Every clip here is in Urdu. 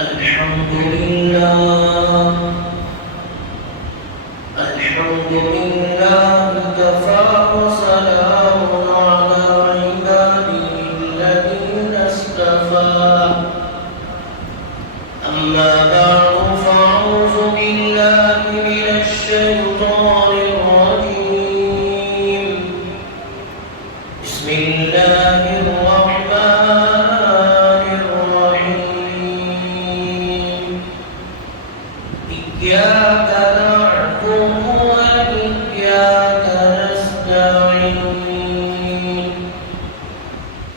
الحمد لله كفى وسلام على عباده الذين اصطفى أما بعد فأعوذ بالله من الشيطان الرجيم بسم الله الرحمن الرحيم إياك نعبد وإياك نستعين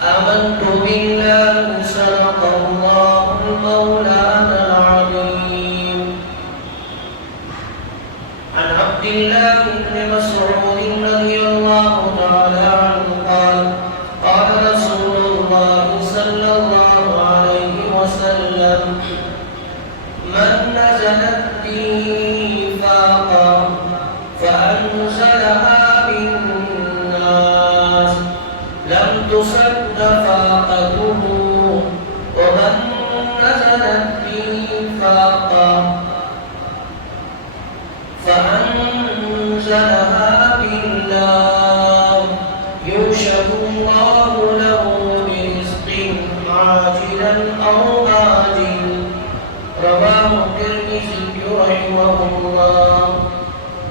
آمنت بالله صدق الله مولانا العظيم عن عبد الله بن مسعود رضي الله تعالى عنه قال قال رسول الله صلى الله عليه وسلم من نزلت به فاقة فأنزلها بالناس لم تصد فاقته ومن نزلت به فاقة فأنزلها بالله يوشك الله له برزق عاجلا أو آجل رواه الترمذي رحمه الله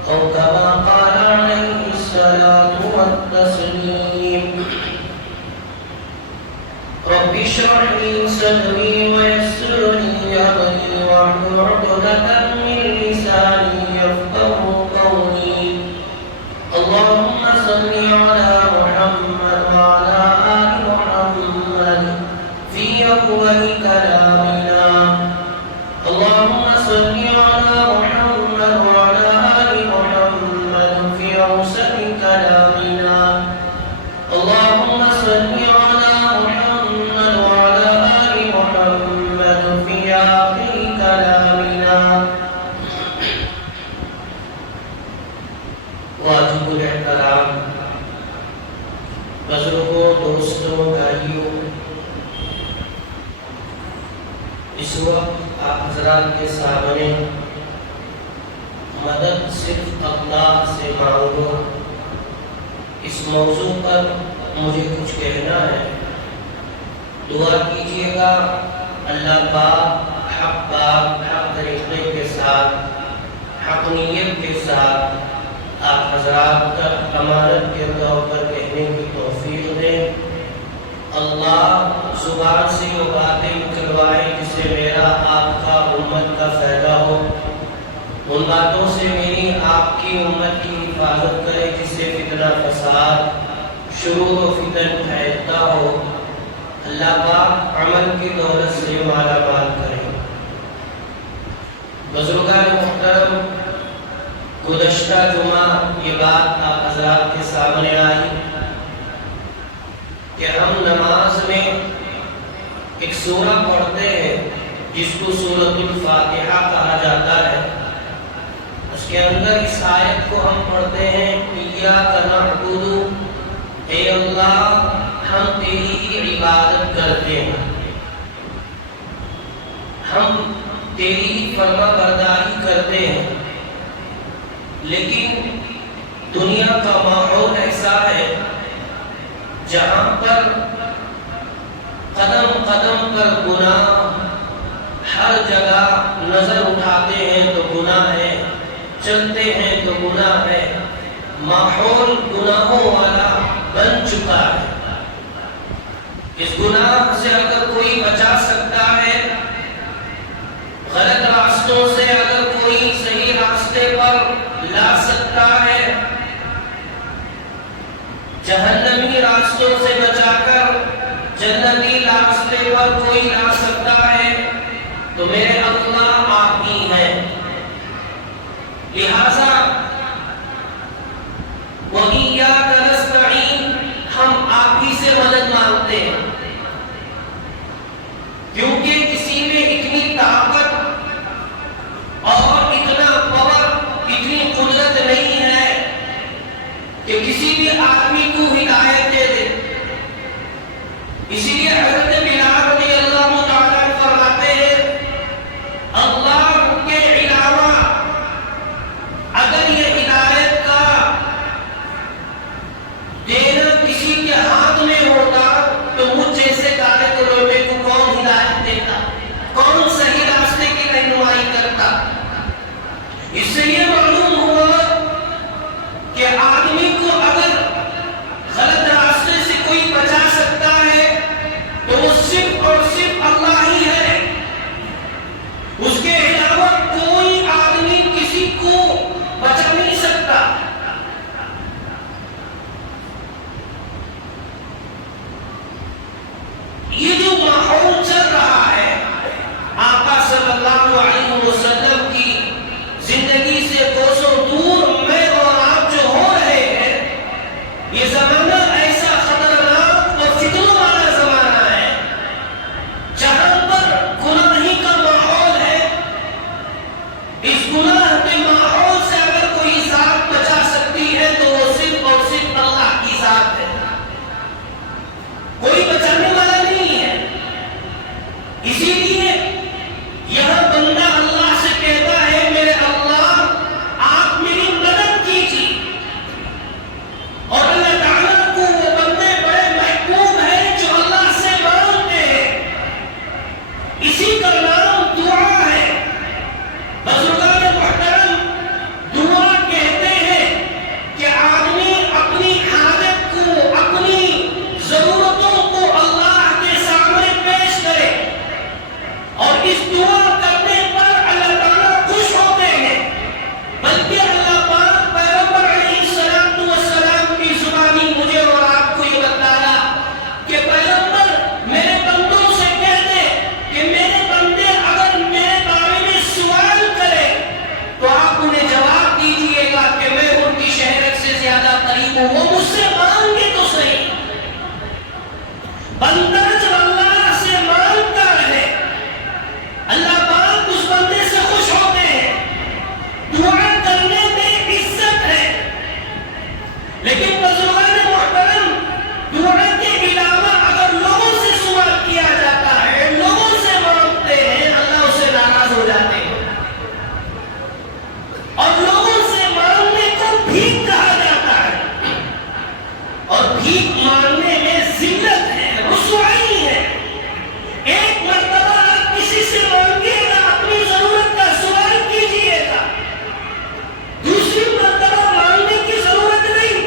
أو كما قال عليه الصلاة والتسليم رب اشرح لي صدري ويسر لي أمري واحلل عقدة من لساني يفقهوا قولي اللهم صل على محمد وعلى آل محمد في أول كلامنا اللهم صل على محمد وعلى آل محمد في أوسط كلامنا اللهم صل على محمد وعلى آل محمد في آخر كلامنا واجب الاحترام بزرگوں دوستوں بھائیوں اس وقت آپ حضرات کے سامنے مدد صرف اللہ سے مانگو اس موضوع پر مجھے کچھ کہنا ہے دعا کیجئے گا اللہ پاک حق طریقے کے ساتھ حق نیت کے ساتھ آپ حضرات تک امانت کے طور پر کہنے کی توفیق دیں اللہ زبان سے وہ باتیں نکلوائے جس سے میرا آپ کا امت کا فائدہ ہو ان باتوں سے میری آپ کی امت کی حفاظت کرے جس سے فتنہ فساد شرور و فتن پھیلتا ہو اللہ پاک عمل کی دولت سے مالا مال کرے بزرگان محترم گزشتہ جمعہ یہ بات آپ حضرات کے سامنے آئی کہ ہم نماز میں ایک سورہ پڑھتے ہیں جس کو سورۃ الفاتحہ کہا جاتا ہے اس کے اندر اس آیت کو ہم پڑھتے ہیں ایاک نعبد اے اللہ ہم تیری ہی عبادت کرتے ہیں ہم تیری ہی فرما برداری کرتے ہیں لیکن دنیا کا ماحول ایسا ہے جہاں پر قدم قدم پر گناہ ہر جگہ نظر اٹھاتے ہیں تو گناہ ہے چلتے ہیں تو گناہ ہے ماحول گناہوں والا بن چکا ہے اس گناہ سے اگر کوئی بچا سکتا ہے غلط راستوں سے اگر کوئی صحیح راستے پر لا سکتا ہے جہنمی راستوں سے بچا کر جنتی راستے پر کوئی لا سکتا ہے تو میرے اللہ آپ ہی ہیں لہذا وَإِيَّاكَ نَسْتَعِينُ ہم آپ ہی سے مدد مانگتے ہیں کیونکہ کسی میں اتنی طاقت اور اتنا پاور اتنی قدرت نہیں ہے کہ کسی بھی آدمی کو ہدایت دے دے اسی لیے حضرت بلال رضی اللہ تعالیٰ فرماتے ہیں یہاں بندہ اللہ سے کہتا ہے میرے اللہ آپ میری مدد کیجیے، اور اللہ تعالیٰ کو وہ بندے بڑے محبوب ہیں جو اللہ سے مانگتے ہیں، اسی کا نام دعا ہے۔ بزرگان محترم، دعا کہتے ہیں کہ آدمی اپنی حاجت کو، اپنی ضرورتوں کو اللہ کے سامنے پیش کرے، اور اس دعا کرنے پر اللہ تعالیٰ خوش ہوتے ہیں۔ بلکہ اللہ پاک پیغمبر علیہ السلام کی زبانی مجھے اور آپ کو یہ بتایا کہ پیغمبر میرے بندوں سے کہتے کہ میرے بندے اگر میرے بارے میں سوال کرے تو آپ انہیں جواب دیجئے گا کہ میں ان کی شہرت سے زیادہ قریب ہوں، وہ مجھ سے مانگے تو صحیح۔ بندہ جب اللہ سے مانگتا ہے اللہ پاک اس بندے سے خوش ہوتے ہیں۔ دعا کرنے میں عزت ہے، لیکن بزرگان محترم دعا کے علاوہ اگر لوگوں سے سوال کیا جاتا ہے، لوگوں سے مانگتے ہیں، اللہ اس سے ناراض ہو جاتے ہیں، اور لوگوں سے مانگنے کو بھیک کہا جاتا ہے، اور بھیک مانگنے میں ذلت ہے، رسوائی ہے۔ ایک مرتبہ آپ کسی سے مانگیے گا، اپنی ضرورت کا سوال کیجیے گا، دوسری مرتبہ مانگنے کی ضرورت نہیں،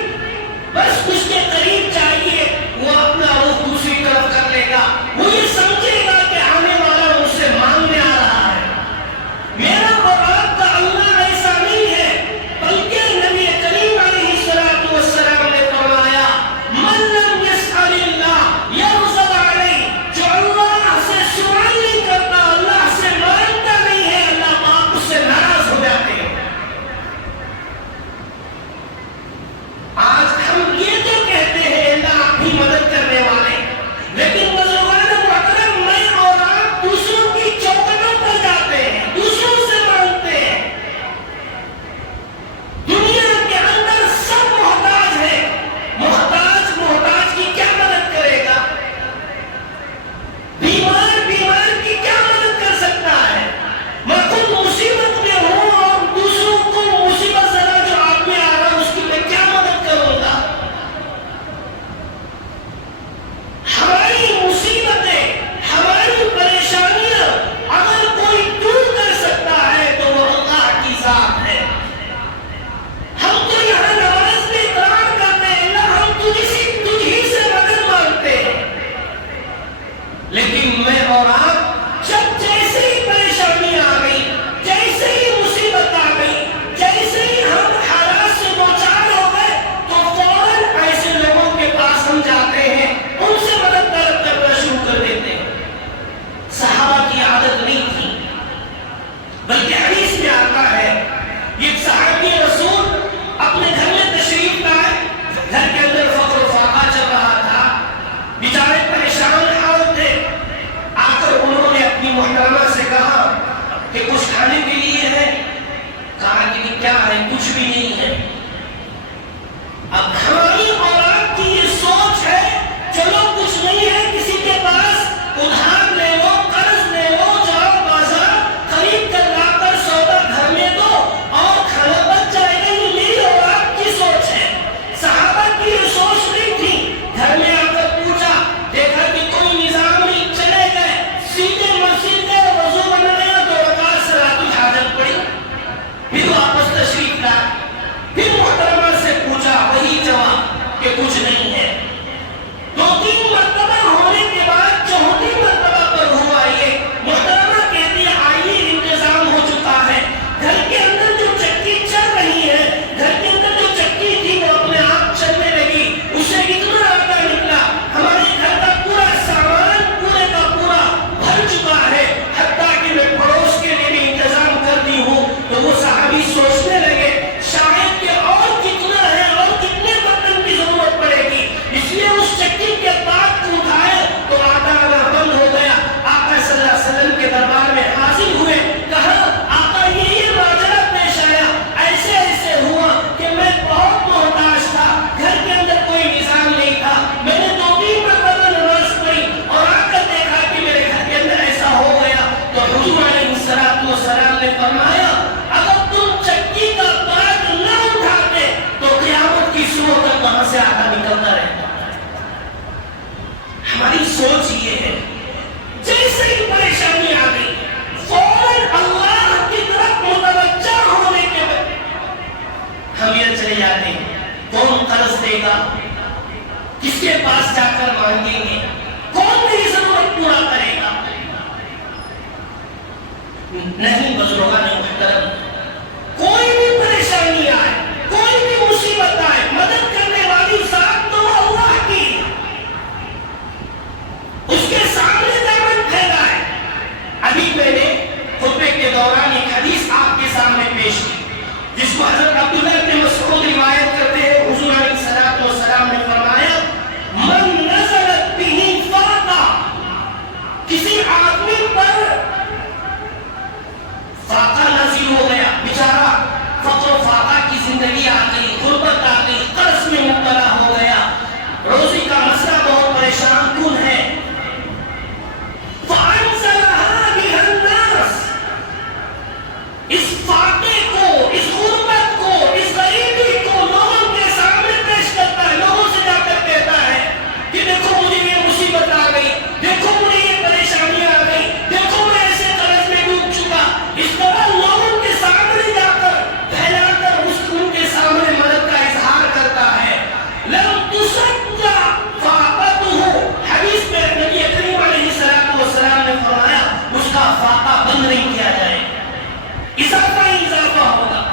بس اس کے قریب چاہیے، وہ اپنا رخ دوسری طرف کر لے گا، وہ یہ سمجھے گا کہ آنے والا مجھ سے مانگنے آ رہا ہے۔ میرا اور آپ کا اللہ ایسا نہیں ہے، بلکہ نبی کریم علیہ السلام نے فرمایا من لم يسأل اللہ یغضب علیہ، جو اللہ سے سوال نہیں کرتا، اللہ سے مانگتا نہیں ہے، اللہ پاک اس سے ناراض ہو جاتے ہیں۔ آج ہم یہ تو کہتے ہیں اللہ آپ کی مدد کرنے والے، لیکن بزرگان محترم میں اور آپ دوسروں کی چوکٹوں پر جاتے ہیں، دوسروں سے مانگتے ہیں۔ دنیا کے اندر سب محتاج ہے، محتاج کی کیا مدد کرے گا؟ بیمار کی کیا مدد کر سکتا ہے؟ میں خود مصیبت میں ہوں اور دوسروں کو مصیبت زدہ جو آدمی آ رہا اس کی میں کیا مدد کروں گا؟ ہماری مصیبتیں، ہماری پریشانیاں اگر کوئی دور کر سکتا ہے تو وہ اللہ کی ذات ہے۔ ہم تو یہاں نماز میں اقرار کرتے ہیں اللہ ہم تجھ ہی سے مدد مانگتے ہیں، لیکن میں اور آپ جب جیسے ہی پریشانی آ گئی، جیسے ہی مصیبت آ گئی، جیسے ہی ہم حالات سے دوچار ہو گئے تو فوراً ایسے لوگوں کے پاس ہم جاتے ہیں، ان سے مدد طلب کرنا شروع کر دیتے ہیں۔ صحابہ کی عادت نہیں تھی، بلکہ حدیث میں آتا ہے یہ صحابی رسول اپنے گھر میں تشریف لائے، گھر کے اندر فقر و فاقہ چل رہا تھا، بیچارے پریشان حال تھے۔ آ کر انہوں نے اپنی محترمہ سے کہا کہ کچھ کھانے کے لیے ہے؟ کہا کہ کیا ہے؟ کچھ بھی نہیں ہے۔ اب ہماری اور آپ کی یہ سوچ ہے چلو کچھ نہیں ہے کسی کے پاس، ادھار لے لو، قرض لے لو، جاؤ بازار خرید کر لا کر سودا گھر میں دو اور کھانا بچ جائے گا۔ یہ میری اور آپ کی سوچ ہے، صحابہ کی یہ سوچ نہیں تھی۔ گھر میں آ کر پوچھا، دیکھا کہ کوئی نظام نہیں، چلے گئے، سیدھے مسجد گئے، وضو بن گیا، 2 رکعت صلاۃ الحاجت پڑھی، پھر واپس تشریف لائے، پھر نہیں بزرگان محترم، کوئی بھی پریشانی آئے، کوئی بھی مصیبت آئے، مدد کرنے والی ذات تو اللہ کی، اس کے سامنے دامن پھیلائے۔ ابھی میں نے خطبے کے دوران ایک حدیث آپ کے سامنے پیش کی، جس کو حضرت عبداللہ بن مسعود روایت کرتے ہیں، حضور علیہ الصلوۃ والسلام نے فرمایا من نزلت به فاقہ، کسی آدمی پر فاقہ نازل ہو گیا، بیچارہ فقر و فاقہ کی زندگی آ گئی، غربت آ گئی، قرض میں مبتلا ہو گیا، روزی کا مسئلہ بہت پریشان کن ہے، فَأَنزَلَهَا بِهَا النَّاسِ، اس فاقے کو، اس غربت کو، اس غریبی کو لوگوں کے سامنے پیش کرتا ہے، لوگوں سے جا کر کہتا ہے کہ دیکھو مجھے یہ مصیبت آ گئی، دیکھو مجھے یہ پریشانی آ گئی، دیکھو میں ایسے قرض میں ڈوب چکا، اس طرح لوگوں کے سامنے جا کر پھیلا کر ان کے سامنے مدد کا اظہار کرتا ہے۔ لَمْ تُسَدَّ فَاقَتُهُ، حدیث میں نبی کریم علیہ الصلوۃ والسلام نے فرمایا اس کا فاقہ بند نہیں کیا جائے، اضافہ ہی اضافہ ہوگا،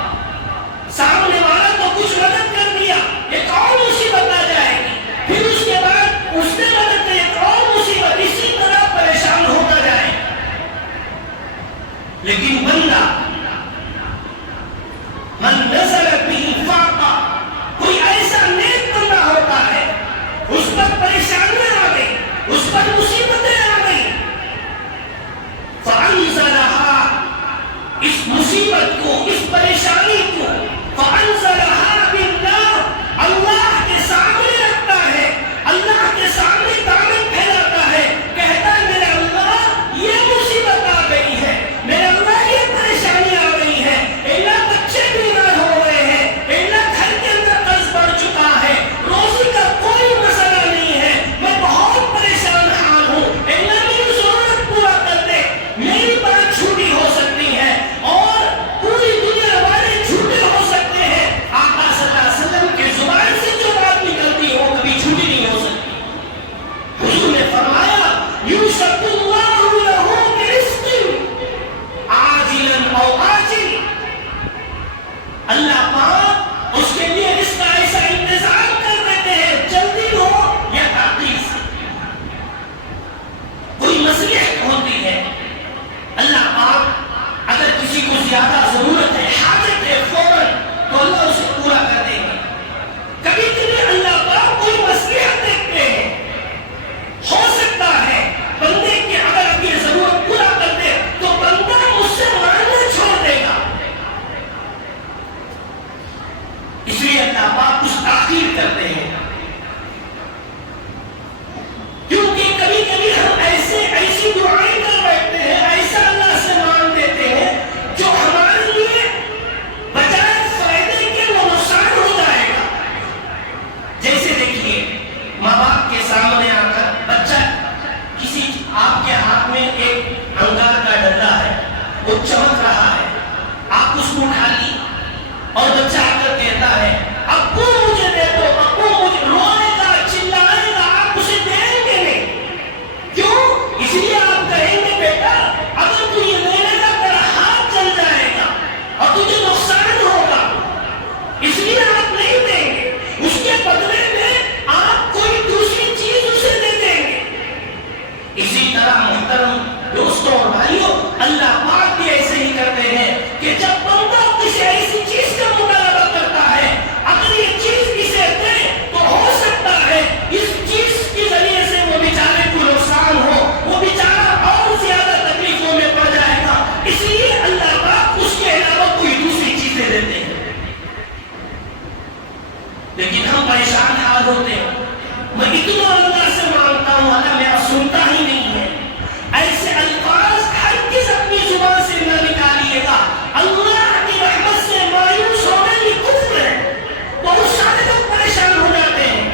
سامنے والا تو کچھ مدد کر دیا، ایک اور مصیبت آ جائے گی، پھر اس کے بعد اس نے مدد کی ایک اور مصیبت، اسی طرح پریشان ہوتا جائے۔ لیکن بندہ من نزلت به فاقہ، کوئی ایسا نیک بندہ ہوتا ہے، اس پر پریشانیاں آ گئی، اس پر مصیبتیں آ گئی، فَأَنزَلَهَا، اس مصیبت کو، اس پریشانی کو، فَأَنزَلَهَا بِاللَّهِ، اللہ کے سامنے رکھتا ہے، اللہ کے سامنے دامن پھیلاتا ہے، کہتا ہے میرے اللہ یہ مصیبت آ گئی ہے، میرے اللہ یہ پریشانی آ گئی ہے، اللہ بچے بیمار ہو گئے ہیں، اللہ گھر کے اندر قرض بڑھ چکا ہے، روزی کا کوئی مسئلہ نہیں ہے، میں بہت پریشان حال ہوں، اللہ میری ضرورت پورا کر دے، میری بات چھوٹی ہو سکتی ہے اور پوری دنیا والے جھوٹے ہو سکتے ہیں، آقا صلی اللہ علیہ وسلم کے زبان سے جو بات نکلتی ہے وہ کبھی جھوٹی نہیں ہو سکتی۔ حضور نے فرمایا یوشک اللہ لہ برزق عاجلا او آجل، اللہ پاک اس کے لیے رزق کا ایسا انتظام کر دیتے ہیں، جلدی ہو یا تاخیر سے، کوئی مصلحت ہوتی ہے، اللہ پاک اگر کسی کو زیادہ ضرورت ہے، حاجت ہے فوراً، تو اللہ اسے پورا کر دے گا۔ کبھی کبھی اللہ پاک کوئی مصلحت دیکھتے ہیں، ہو سکتا ہے بندے کی اگر اب یہ ضرورت پورا کر دے تو بندہ مجھ سے مانگنا چھوڑ دے گا، اس لیے اللہ پاک کچھ تاخیر کرتے ہیں، کیونکہ کبھی کبھی ہم ایسی دعائیں کر بیٹھتے ہیں، ایسا اللہ سے مانگ دیتے ہیں جو ہمارے لیے بجائے فائدے کے وہ نقصان ہو جائے گا۔ جیسے دیکھیے ماں باپ کے سامنے آ کر بچہ کسی آپ کے ہاتھ میں ایک انگار کا ڈنڈا ہے، وہ چمک رہا ہے، آپ اس کو اٹھا لی اور بچہ آ کر کہتا ہے ابو مجھے دے دو، ابو مجھے، روئے گا، چلائے گا، آپ اسے دیں گے نہیں، کیوں؟ اس لیے آپ کہیں گے بیٹا اگر تو یہ لینے کا تیرا ہاتھ چل جائے گا اور تجھے نقصان ہوگا، اس لیے آپ نہیں دیں گے، اس کے بدلے میں آپ کوئی دوسری چیز اسے دے دیں گے۔ اسی طرح محترم دوستوں اور بھائیوں، اللہ پاک بھی ایسے ہی کرتے ہیں کہ جب بندہ کسی ایسی چیز کا مطالبہ کرتا ہے، اگر یہ چیز اسے دے تو ہو سکتا ہے اس چیز کے ذریعے سے وہ بیچارے کو نقصان ہو، وہ بیچارہ اور زیادہ تکلیفوں میں پڑ جائے گا، اس لیے اللہ پاک اس کے علاوہ کوئی دوسری چیزیں دیتے ہیں۔ لیکن ہم پریشان حال ہوتے ہیں، میں اتنا اللہ سے مانگتا ہوں، اللہ میرا سنتا ہی نہیں ہے، ایسے الفاظ ہرگز اپنی زبان سے نہ نکالیے گا، اللہ کی رحمت سے مایوس ہونے کی کفر ہے، بہت سارے لوگ پریشان ہو جاتے ہیں،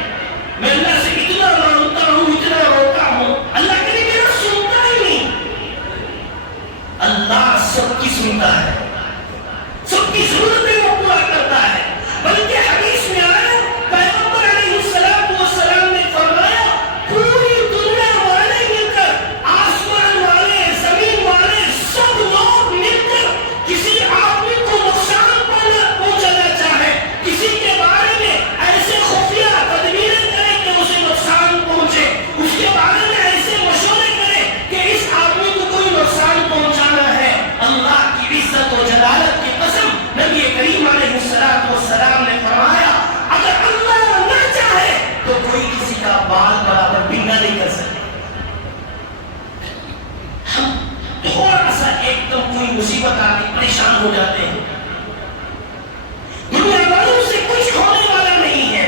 میں اللہ سے اتنا مانگتا ہوں، اتنا روتا ہوں، اللہ کے لیے میرا سنتا ہی نہیں۔ اللہ سب کی سنتا ہے، سب کی ضرورتیں وہ پورا کرتا ہے، بلکہ حدیث میں آیا پیغمبر علیہ الصلوۃ والسلام نے فرمایا پوری دنیا والے مل کر، آسمان والے، زمین والے، سب لوگ ایک دم کوئی مصیبت آتی پریشان ہو جاتے ہیں. دنیا والوں سے کچھ ہونے والا نہیں ہے.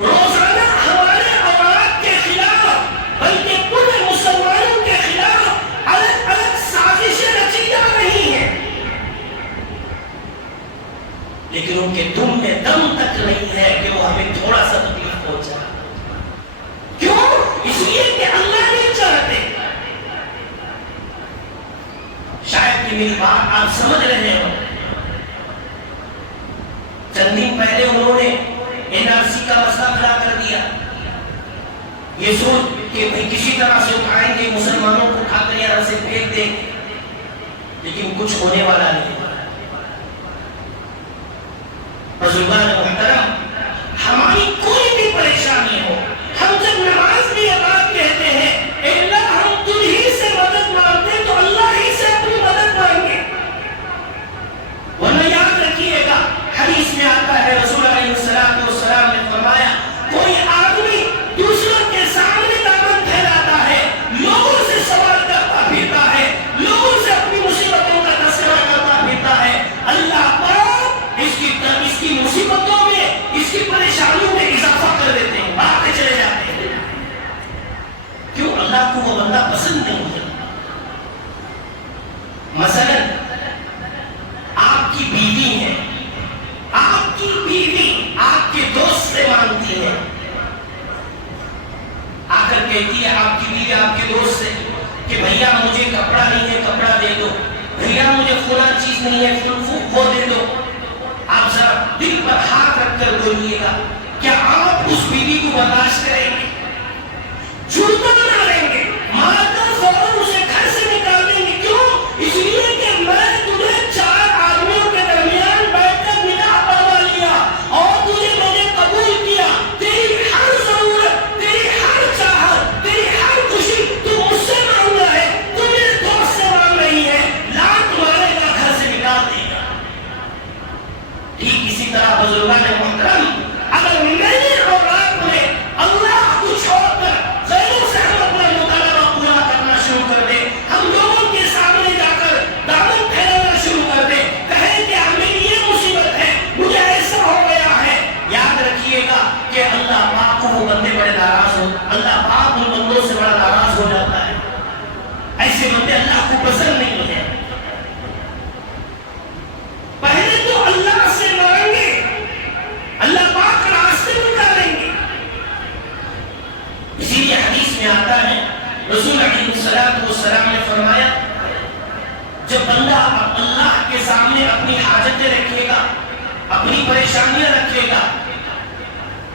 روزانہ ہمارے اولاد کے خلاف بلکہ پورے مسلمانوں کے خلاف الگ الگ سازشیں رچی جا رہی ہیں، لیکن ان کے دم میں دم تک نہیں ہے کہ وہ ہمیں تھوڑا سا تکلیف پہنچا. کیوں؟ اس لیے کہ اللہ نہیں چاہتے. شاید کہ میری بات آپ سمجھ رہے ہو. چند دن پہلے انہوں نے NRC کا مسئلہ کھڑا کر دیا، یہ سوچ کہ کسی طرح سے اٹھائیں گے، مسلمانوں کو اٹھا کر یہاں سے پھینک دیں گے، لیکن کچھ ہونے والا نہیں. بزرگان محترم، ہماری کوئی بھی پریشانی ہو، ہم جب نماز میں یہ بات کہتے ہیں اے اللہ ہم تجھ ہی سے مدد مانگتے ہیں، تو اللہ ہی سے اپنی مدد مانگے. ورنہ یاد رکھیے گا، حدیث میں آتا ہے رسول علیہ السلام نے فرمایا کوئی آدمی دوسروں کے سامنے دامن پھیلاتا ہے، لوگوں سے سوال کرتا پھرتا ہے، لوگوں سے اپنی مصیبتوں کا تذکرہ کرتا پھرتا ہے، اللہ پاک اس کی مصیبتوں میں، اس کی پریشانیوں میں اضافہ کر دیتے ہیں، بڑھتے چلے جاتے ہیں. کیوں؟ اللہ کو وہ بندہ پسند نہیں ہے. مثلا آپ کی بیوی ہے، آپ کی بیوی آپ کے دوست سے مانگتی ہے، آ کر کہتی ہے آپ کی بیوی آپ کے دوست سے کہ بھیا مجھے کپڑا نہیں ہے، کپڑا دے دو، بھیا مجھے فلاں چیز نہیں ہے، وہ دے دو. آپ ذرا دل پر ہاتھ رکھ کر بولیے گا، کیا آپ اس بیوی کو برداشت کریں گے؟ جھوٹا بنا لیں گے، مار کر فوراً اسے گھر سے نکال دیں گے. کیوں؟ اس لیے کہ میں تجھے 4 آدمیوں کے درمیان بیٹھ کر نکاح پڑھوا لیا اور تجھے میں نے قبول کیا. تیری ہر ضرورت، تیری ہر چاہت، تیری ہر خوشی تو مجھ سے مانگ رہا ہے، تو میرے دوست سے مانگ رہی ہے، لات مارے گا، گھر سے نکال دے گا. ٹھیک اسی طرح بزرگان محترم، اگر میرے اور آپ نے اللہ کو چھوڑ کر غیروں سے ہم اپنا مطالبہ پورا کرنا شروع کر دیں، ہم لوگوں کے سامنے جا کر دامن پھیلانا شروع کر دیں، کہیں کہ ہمیں یہ مصیبت ہے، مجھے ایسا ہو گیا ہے، یاد رکھیے گا کہ اللہ پاک کو وہ بندے بڑے ناراض ہو، اللہ پاک ان بندوں سے بڑا ناراض ہو جاتا ہے. ایسے بندے اللہ کو پسند نہیں ہیں. پہلے تو اللہ سے مانگے، اللہ پاک راستے نکالیں گے. اسی لیے حدیث میں آتا ہے رسول علیہ السلام نے فرمایا جب بندہ اللہ کے سامنے اپنی حاجتیں رکھے گا، اپنی پریشانیاں رکھے گا،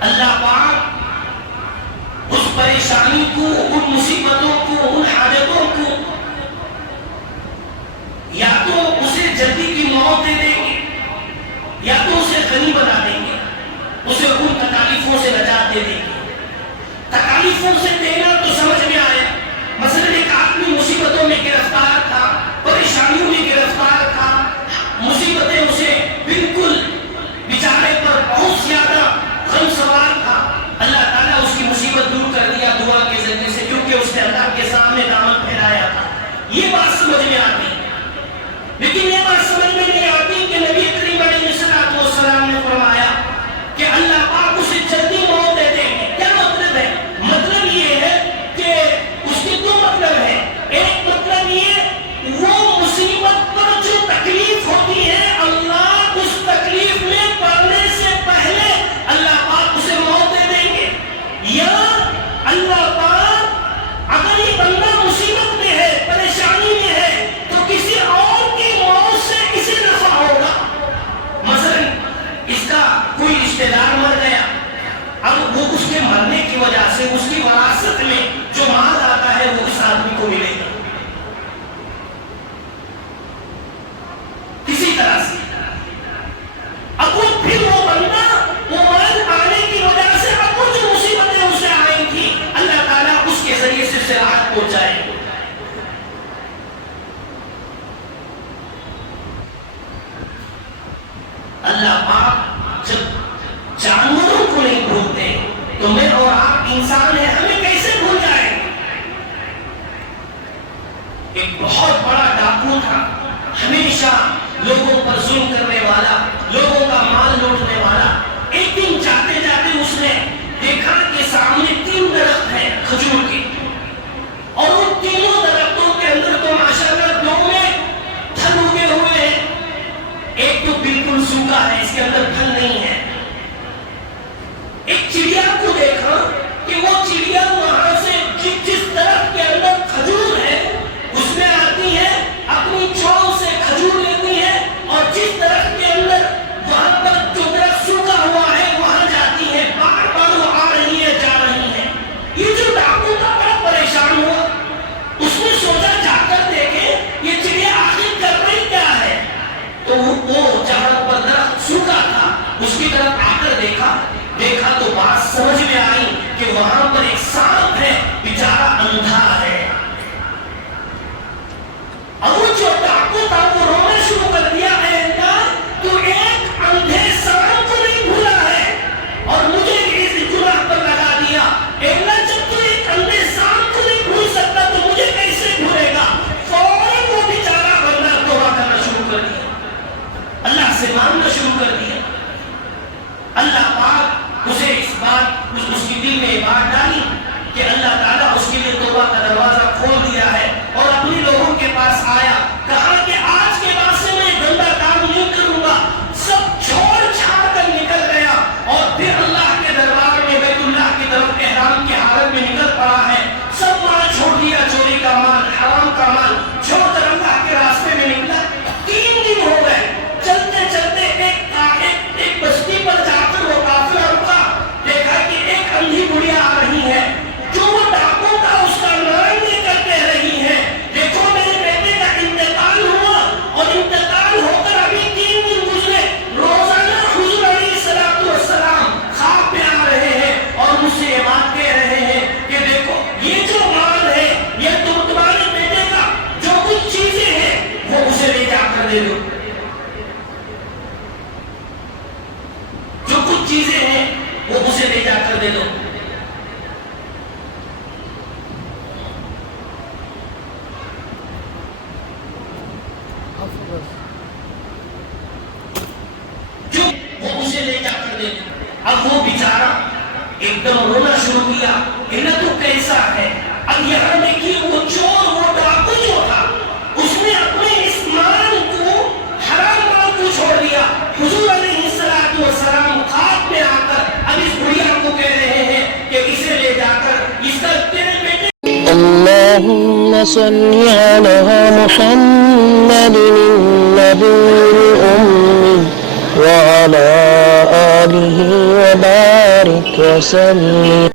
اللہ پاک اس پریشانی کو، ان مصیبتوں کو، ان حاجتوں کو یا تو اسے جلدی کی موت دے دیں گے یا تو اسے غنی بنا دیں گے، اسے ان تکالیفوں سے نجات دے دیں گے. تکالیفوں سے دینا تو سمجھ میں آیا. مثلا ایک آدمی مصیبتوں میں گرفتار تھا، پریشانیوں میں گرفتار تھا، مصیبتیں اسے بالکل بیچارے پر بہت زیادہ غم سوار تھا. اللہ تعالیٰ اس کی مصیبت دور کر دیا دعا کے ذریعے سے، کیونکہ اس نے اللہ کے سامنے دامن پھیلایا تھا. یہ بات سمجھ میں آتی، لیکن یہ بات سمجھ میں نہیں آتی کہ نبی کریم علیہ السلام نے فرمایا کہ اللہ پاک اسے جلدی موت دے دیں گے. کیا مطلب ہے؟ مطلب یہ ہے کہ اس کے 2 مطلب ہے. ایک مطلب یہ وہ مصیبت پر جو تکلیف ہوتی ہے، اللہ اس تکلیف میں پڑنے سے پہلے اللہ پاک اسے موت دے دیں گے. یا اللہ پاک اگر یہ بندہ مصیبت میں ہے، پریشانی میں ہے، تو کسی اور کی موت سے اسے نفع ہوگا. مثلا اس کا کوئی رشتہ دار مر گیا، اب وہ اس کے مرنے کی وجہ سے اس کی وراثت میں جو مال آتا ہے وہ اس آدمی کو ملے گا. کسی طرح سے اب وہ پھر وہ بندہ وہ مال آنے کی وجہ سے اب وہ جو مصیبتیں اسے آئیں گی، اللہ تعالیٰ اس کے ذریعے سے اسے راحت پہنچائے گا. اللہ پاک جب جانوروں کو نہیں بھولتے تو میں اور آپ انسان ہیں، ہمیں کیسے بھول جائیں؟ ایک بہت بڑا ڈاکو تھا، ہمیشہ لوگوں پر ظلم کرنے والا، لوگوں کا مال لوٹنے والا۔ ایک دن جاتے جاتے اس نے دیکھا کہ سامنے 3 درخت ہیں کھجور کے، اور ان تینوں درختوں کے اندر تو ماشاءاللہ 2 میں پھل اگے ہوئے ہیں، ایک تو بالکل سوکھا ہے، اس کے اندر پھل نہیں ہے۔ ایک چڑیا کو دیکھا کہ وہ چڑیا وہاں سے جس درخت کے اندر کھجور ہے اس میں آتی ہے، اپنی چونچ سے کھجور لیتی ہے، اور جس درخت کے اندر وہاں پر جو درخت سوکھا ہوا ہے وہاں جاتی ہے، بار بار وہ آ رہی ہے جا رہی ہے۔ یہ جو ڈاکو تھا بڑا پریشان ہوا، اس نے سوچا جا کر دیکھے یہ چڑیا آخر کر رہی کیا ہے۔ تو وہ جہاں پر درخت سوکھا تھا اس کی طرف آ کر دیکھا تو بات سمجھ میں آئی کہ وہاں پر ایک سانپ ہے، بیچارہ اندھا ہے۔ اور وہ جو ڈاکو تھا وہ رونا شروع کر دیا، اے اللہ تو ایک اندھے سانپ کو نہیں بھولا ہے اور مجھے اس گناہ پر لگا دیا۔ اے اللہ جب تو ایک اندھے سانپ کو نہیں بھول سکتا تو مجھے کیسے بھولے گا؟ فوراً وہ بیچارہ بندہ توبہ کرنا شروع کر دیا، اللہ سے مانگنا شروع کر دیا۔ اللہ پاک اسے اس کی دل میں بات ڈالی کہ اللہ تعالیٰ اس کے لیے توبہ کا دروازہ کھول دیا ہے، اور اپنے لوگوں کے پاس آیا، کہا کہ آج کے بعد سے میں گندا کام نہیں کروں گا۔ سب چھوڑ چھاڑ کر نکل گیا، اور پھر اللہ کے دربار میں بیت اللہ کی طرف احرام کی حالت میں نکل پڑا ہے۔ سب مال چھوڑ دیا، چوری کا مال، حرام کا مال چھوڑ کر اللہ کے راستے میں نکلا۔ 3 دن ہو گئے، چلتے چلتے ایک بستی پر جا کر وہ قافلہ رکا، دیکھا کہ ایک اندھی بڑھیا آ رہی ہے، جو وہ ڈاکو کا اس کا نام لے کر کہہ رہی ہے، دیکھو میرے بیٹے کا انتقال ہوا، اور انتقال ہو کر ابھی 3 دن گزرے، روزانہ حضور علیہ الصلوۃ والسلام خواب میں آ رہے ہیں اور مجھ سے یہ بات کہہ رہے ہیں کہ دیکھو یہ جو مال ہے یہ تمہارے بیٹے کا جو کچھ چیزیں ہیں وہ اسے لے جا کر دے دو، جو کچھ چیزیں ہیں وہ اسے لے جا کر دے دو۔ جو وہ اسے لے جا کر دے دو۔ اب وہ بیچارہ ایک دم رونا شروع کیا، تو کیسا ہے؟ اب یہاں دیکھیے وہ چور، وہ ڈاکو جو تھا، اس نے اپنے اس مال کو، حرام مال کو چھوڑ دیا۔ حضور علیہ الصلوۃ والسلام خواب میں آ کر اب اس بڑھیا کو کہہ رہے ہیں کہ اسے لے جا کر اس کا تیرے بیٹے اللهم صل على محمد النبي الأمي وعلى آله وبارك وسلم.